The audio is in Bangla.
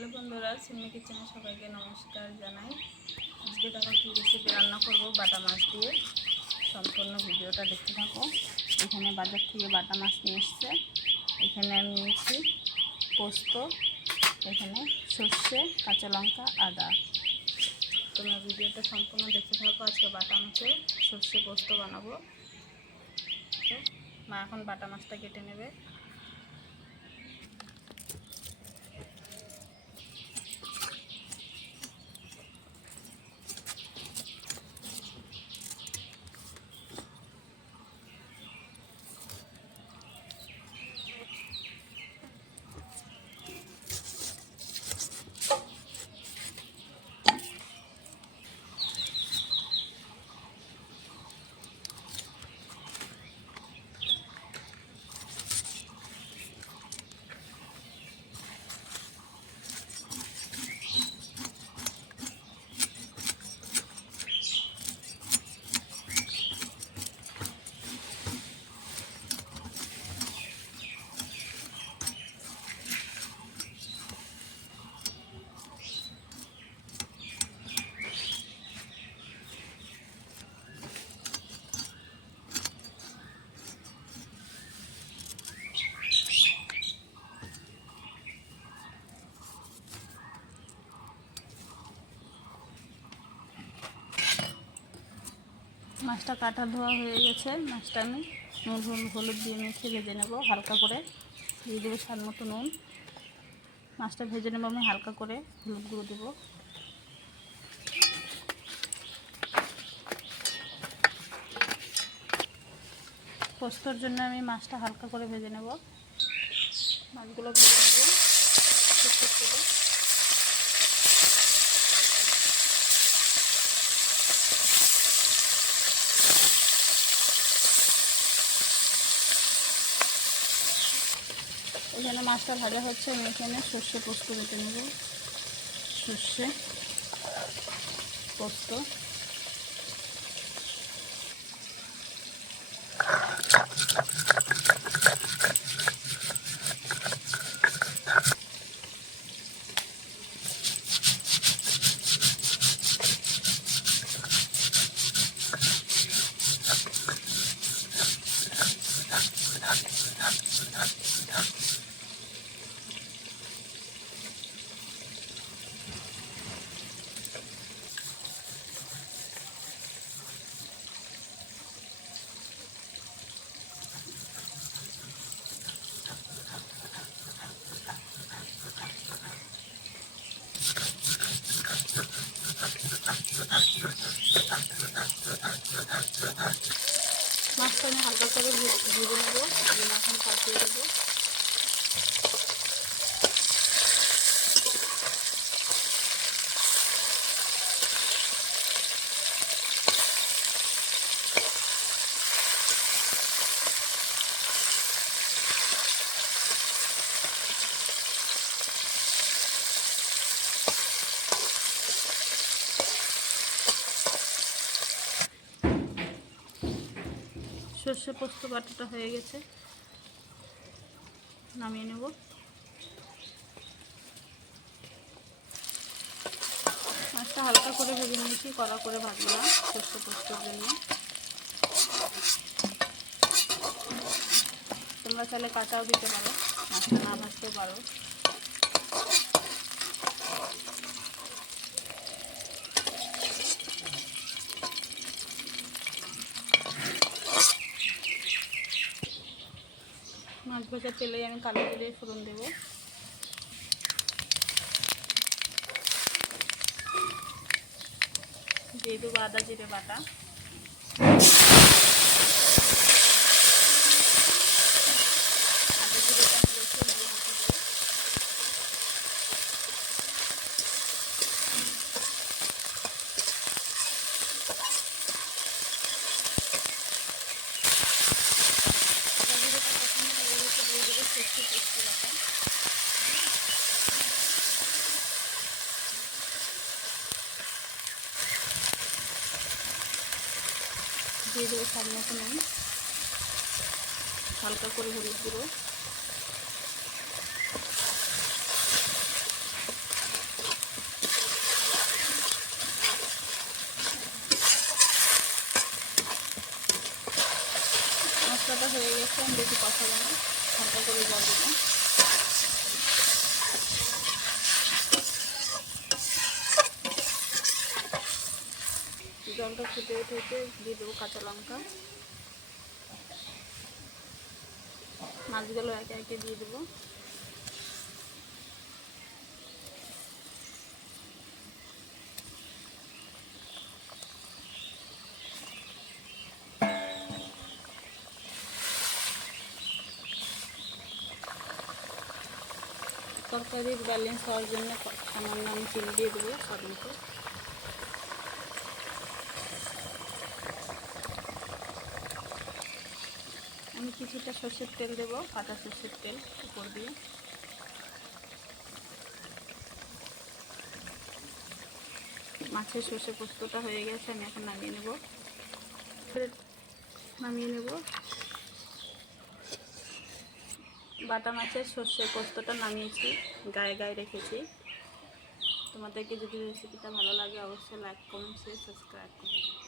হ্যালো বন্ধুরা সিমি কিচেনে সবাইকে নমস্কার জানাই। আজকে দেখো কী রেসিপি রান্না করব, বাটা মাছ দিয়ে। সম্পূর্ণ ভিডিওটা দেখতে থাকো। এখানে বাজার থেকে বাটা মাছ নিয়ে এসছে। এখানে আমি নিয়েছি পোস্ত, এখানে সর্ষে, কাঁচা লঙ্কা, আদা। তোমরা ভিডিওটা সম্পূর্ণ দেখতে থাকো, আজকে বাটা মাছের সর্ষে পোস্ত বানাবো। মা এখন বাটা মাছটা কেটে নেবে। মাছটা কাটা ধোয়া হয়ে গেছে। মাছটা আমি নুন হলুদ হলুদ দিয়ে মেখে ভেজে নেব হালকা করে। দিয়ে দেবো স্বাদ মতো নুন। মাছটা ভেজে নেব আমি হালকা করে। হলুদ গুঁড়ো দেবো। পোস্তর জন্য আমি মাছটা হালকা করে ভেজে নেব। মাছগুলো ভেজে নেব। এখানে মাছটা ভাজা হচ্ছে আমি এখানে সর্ষে পোস্ত বেটে নেব। সর্ষে পোস্ত মাছটা আমি হালকা করে ভে- ভেজে নেব ভেজে এখন পাঠিয়ে দেবো সর্ষে পোস্ত বাটাটা হয়ে গেছে। নামিয়ে নেব। মাছটা হালকা করে ভেজে নিয়েছি, কড়া করে না সর্ষে পোস্তর জন্য। তোমরা চাইলে কাটাও দিতে পারো, মাছটা না ভাজতে পারো। মাছ তেলে আমি কালো তেলে ফোড়ন দেবো। দিয়ে দেবো আদা জিরে বাটা। দিয়ে দেবো স্বাদ মতো নুন হালকা করে হলুদ গুঁড়ো। মশলাটা হয়ে গেছে, আমি বেশি কথা বলি হালকা করে জল দেবো। জলটা ফুটে উঠেছে, দিয়ে দেবো কাঁচা লঙ্কা। মাছগুলো একে একে দিয়ে দেবো। তরকারির ব্যালেন্স হওয়ার জন্য সামান্য আমি চিনি দিয়ে দেবো মতো। কিছুটা সর্ষের তেল দেবো কাঁচা সর্ষের তেল উপর দিয়ে। মাছের সর্ষে পোস্তটা হয়ে গেছে, আমি এখন নামিয়ে নেব। নামিয়ে নেব। বাটা মাছের সর্ষে পোস্তটা নামিয়েছি, গায়ে গায়ে রেখেছি। তোমাদেরকে যদি রেসিপিটা ভালো লাগে, অবশ্যই লাইক কমেন্ট শেয়ার সাবস্ক্রাইব করবে